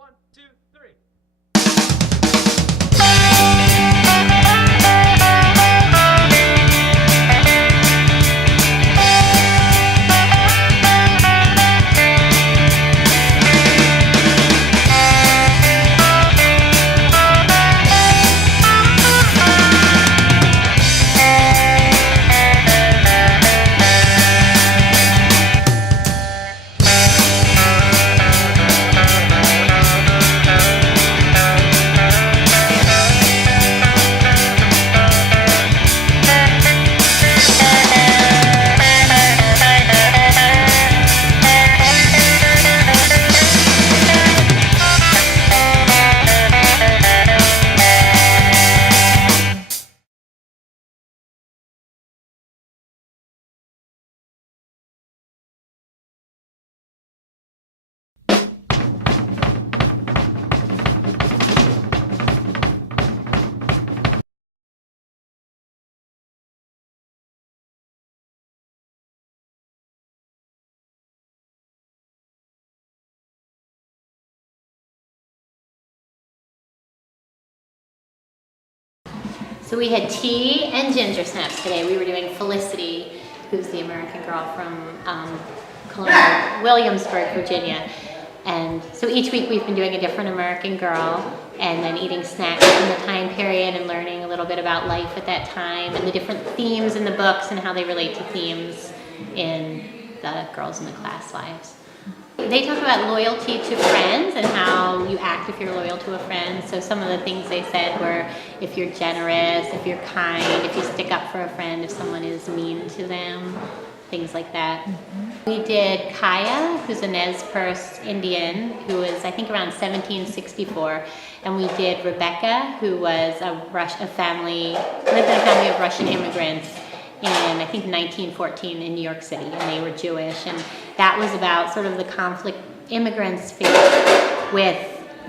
1, 2, 3. So we had tea and ginger snaps today. We were doing Felicity, who's the American girl from Colonial Williamsburg, Virginia. And so each week we've been doing a different American girl and then eating snacks in the time period and learning a little bit about life at that time and the different themes in the books and how they relate to themes in the girls in the class lives. They talk about loyalty to friends and how you act if you're loyal to a friend. So some of the things they said were if you're generous, if you're kind, if you stick up for a friend, if someone is mean to them, things like that. Mm-hmm. We did Kaya, who's a Nez Perce Indian, who was I think around 1764. And we did Rebecca, who was lived in a family of Russian immigrants in, I think, 1914 in New York City, and they were Jewish, and that was about sort of the conflict immigrants faced with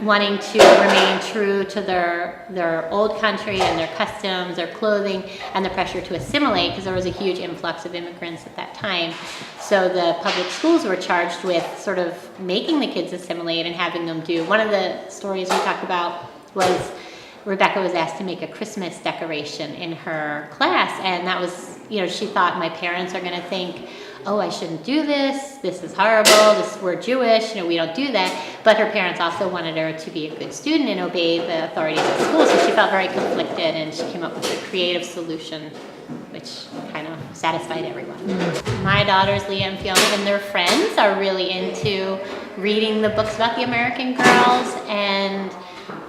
wanting to remain true to their old country and their customs, their clothing, and the pressure to assimilate, because there was a huge influx of immigrants at that time. So the public schools were charged with sort of making the kids assimilate and having them do. One of the stories we talked about was Rebecca was asked to make a Christmas decoration in her class, and that was, she thought my parents are going to think, oh, I shouldn't do this, this is horrible, we're Jewish, we don't do that. But her parents also wanted her to be a good student and obey the authorities at school, so she felt very conflicted, and she came up with a creative solution which kind of satisfied everyone. My daughters, Leah and Fiona, and their friends are really into reading the books about the American girls and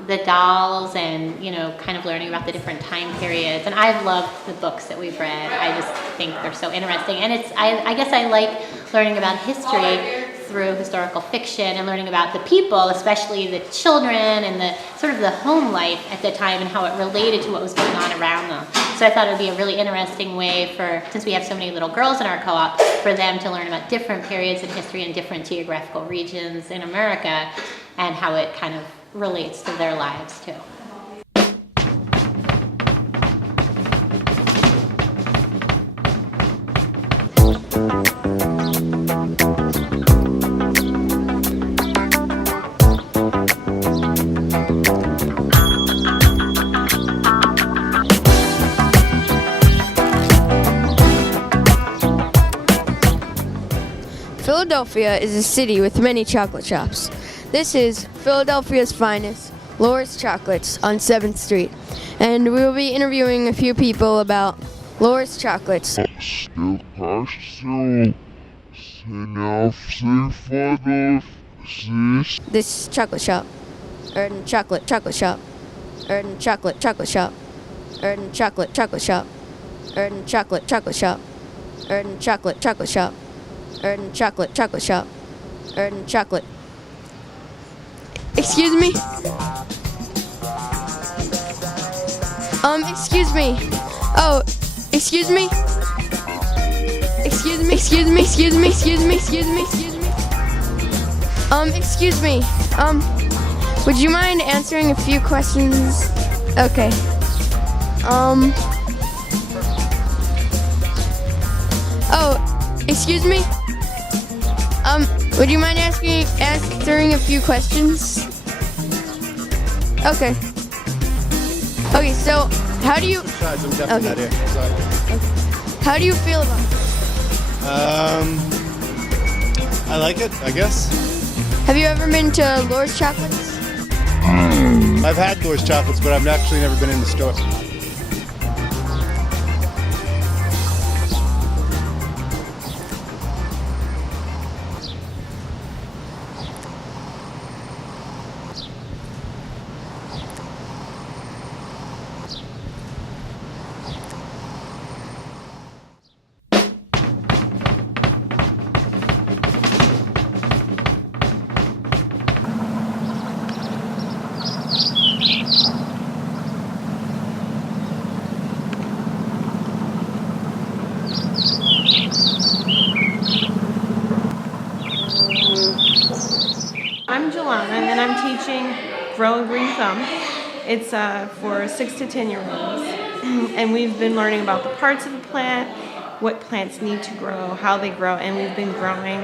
the dolls and, kind of learning about the different time periods. And I've loved the books that we've read. I just think they're so interesting. And I guess I like learning about history through historical fiction and learning about the people, especially the children and the sort of the home life at the time and how it related to what was going on around them. So I thought it would be a really interesting way since we have so many little girls in our co-op, for them to learn about different periods in history and different geographical regions in America and how it kind of relates to their lives too. Philadelphia is a city with many chocolate shops. This is Philadelphia's finest, Laura's Chocolates on 7th Street, and we will be interviewing a few people about Laura's Chocolates. This chocolate shop, chocolate shop, chocolate shop, chocolate shop, chocolate shop, chocolate shop, chocolate shop, chocolate. Excuse me? Excuse me. Oh, excuse me? Excuse me, excuse me, excuse me, excuse me, excuse me, excuse me. Excuse me. Would you mind answering a few questions? Okay. Oh, excuse me? Would you mind answering a few questions? Okay. Okay, so how do you Okay. how do you feel about it? I like it, I guess. Have you ever been to Laura's Chocolates? I've had Laura's chocolates, but I've actually never been in the store. I'm Jelana, and I'm teaching Grow a Green Thumb. It's for 6 to 10-year-olds. And we've been learning about the parts of the plant, what plants need to grow, how they grow, and we've been growing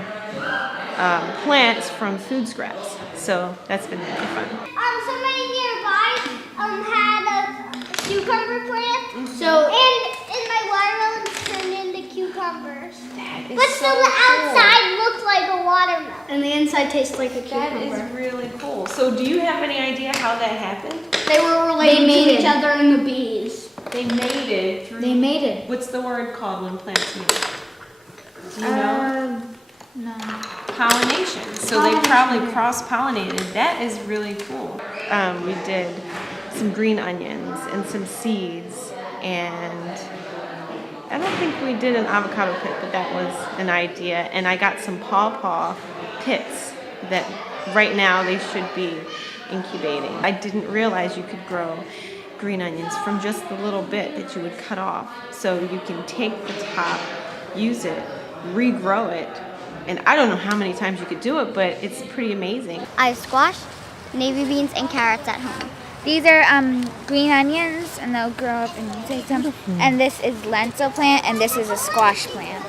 plants from food scraps. So that's been really fun. Somebody nearby had a cucumber plant, and my watermelon turned into cucumbers. But so the outside looks like a watermelon. And the inside tastes like a cucumber. That is really cool. So do you have any idea how that happened? They were related to each other and the bees. They mated through... They mated. What's the word called when plants mate? Do you know? No. Pollination. So they probably cross-pollinated. That is really cool. We did some green onions and some seeds, and I don't think we did an avocado pit, but that was an idea. And I got some pawpaw pits that right now they should be incubating. I didn't realize you could grow green onions from just the little bit that you would cut off. So you can take the top, use it, regrow it, and I don't know how many times you could do it, but it's pretty amazing. I have squash, navy beans, and carrots at home. These are green onions, and they'll grow up and take them. And this is lentil plant, and this is a squash plant.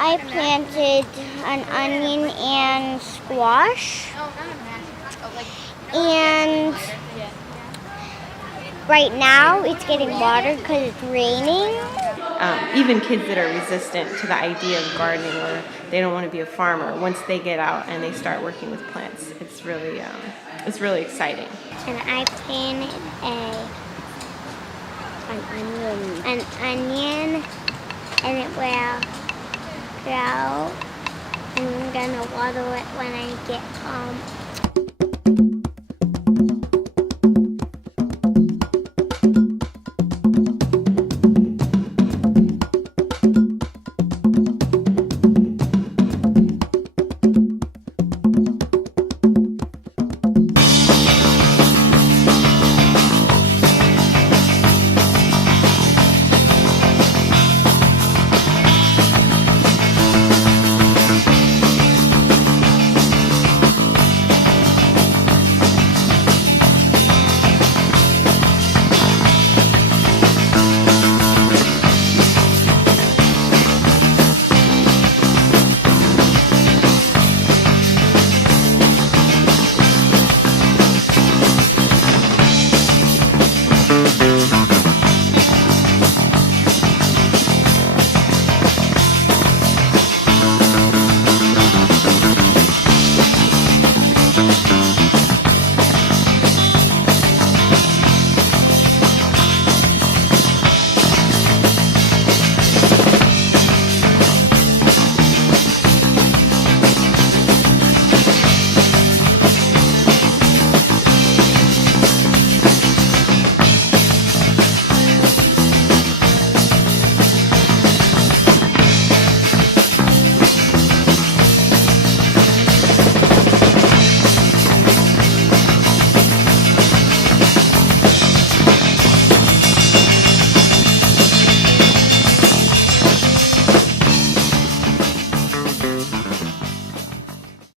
I planted an onion and squash, and right now it's getting watered because it's raining. Even kids that are resistant to the idea of gardening, or they don't want to be a farmer, once they get out and they start working with plants, it's really exciting. And I planted an onion, and it will grow. And I'm gonna water it when I get home.